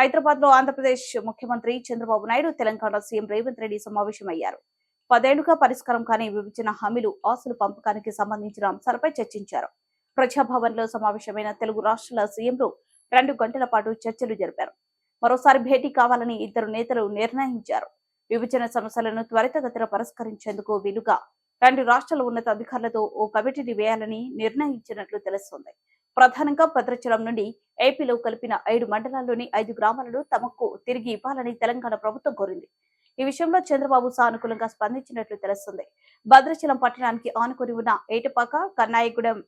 హైదరాబాద్ లో ఆంధ్రప్రదేశ్ ముఖ్యమంత్రి చంద్రబాబు నాయుడు, తెలంగాణ సీఎం రేవంత్ రెడ్డి సమావేశమయ్యారు. 10 ఏళ్లుగా పరిష్కారం కాని విభజన హామీలు, ఆస్తుల పంపకానికి సంబంధించిన అంశాలపై చర్చించారు. ప్రజాభవన్ లో సమావేశమైన తెలుగు రాష్ట్రాల సీఎంలు 2 గంటల పాటు చర్చలు జరిపారు. మరోసారి భేటీ కావాలని ఇద్దరు నేతలు నిర్ణయించారు. విభజన సమస్యలను త్వరితగతిన పరిష్కరించేందుకు వీలుగా 2 రాష్ట్రాల ఉన్నత అధికారులతో ఓ కమిటీని వేయాలని నిర్ణయించినట్లు తెలుస్తోంది. ప్రధానంగా భద్రాచలం నుండి ఏపీలో కలిపిన 5 మండలాల్లోని 5 గ్రామాలను తమకు తిరిగి ఇవ్వాలని తెలంగాణ ప్రభుత్వం కోరింది. ఈ విషయంలో చంద్రబాబు సానుకూలంగా స్పందించినట్లు తెలుస్తుంది. భద్రాచలం పట్టణానికి ఆనుకుని ఉన్న ఏటపాక, కన్నాయగూడెం,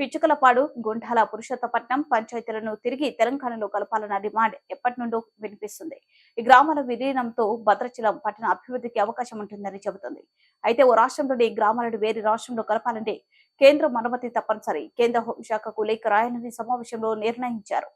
పిచ్చుకలపాడు, గుండాల, పురుషోత్తపట్నం పంచాయతీలను తిరిగి తెలంగాణలో కలపాలన్న డిమాండ్ ఎప్పటి నుండో వినిపిస్తుంది. ఈ గ్రామాల విలీనంతో భద్రాచలం పట్టణ అభివృద్ధికి అవకాశం ఉంటుందని చెబుతుంది. అయితే ఓ రాష్ట్రంలోని గ్రామాలను వేరే రాష్ట్రంలో కలపాలంటే కేంద్రం అనుమతి తప్పనిసరి. కేంద్ర హోంశాఖకు లేఖ రాయాలని సమావేశంలో నిర్ణయించారు.